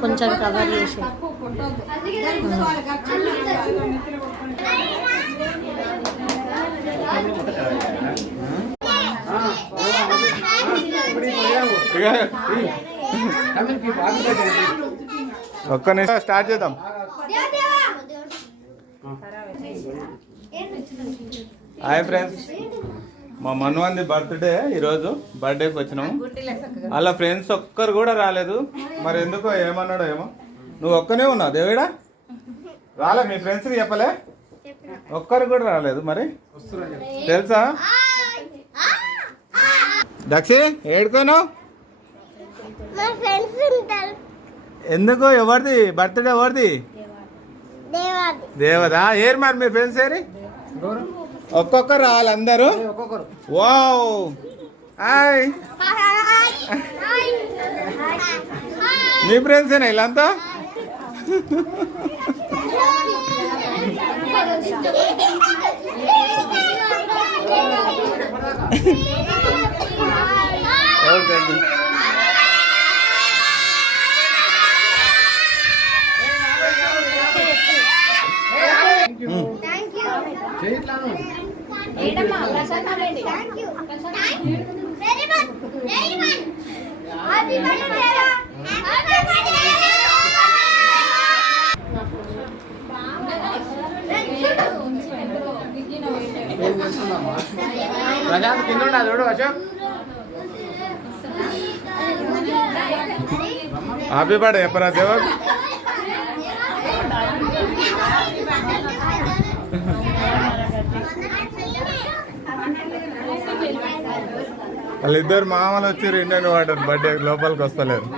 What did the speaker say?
కొంచెం కవర్ చేసి ఒక్క నిమిషం స్టార్ట్ చేద్దాం. హాయ్ ఫ్రెండ్స్, మా మన్వంది బర్త్డే ఈరోజు. బర్త్డేకి వచ్చినాము. అలా ఫ్రెండ్స్ ఒక్కరు కూడా రాలేదు. మరి ఎందుకో ఏమన్నాడో ఏమో. నువ్వు ఒక్కనే ఉన్నావు దేవిడా? రాలే మీ ఫ్రెండ్స్కి చెప్పలే? ఒక్కరు కూడా రాలేదు. మరి తెలుసా? దక్షి ఏడుకోను ఎందుకు? ఎవరిది బర్త్డే? ఎవరిది? దేవదా. ఏరు మరి మీ ఫ్రెండ్స్ ఏరి? ఒక్కొక్కరు రావాలి అందరూ. Wow, hi. మీ ఫ్రెండ్సేనా వీళ్ళంతా? ఓకే. ప్రశాంత్ కింద చూడు అశోక్. హ్యాపీ బర్త్డే చెప్పరా దేవక్. వాళ్ళిద్దరు మామలు వచ్చి ఇండియన్ వాటర్ బర్త్డే లోపలికి వస్తలేరు.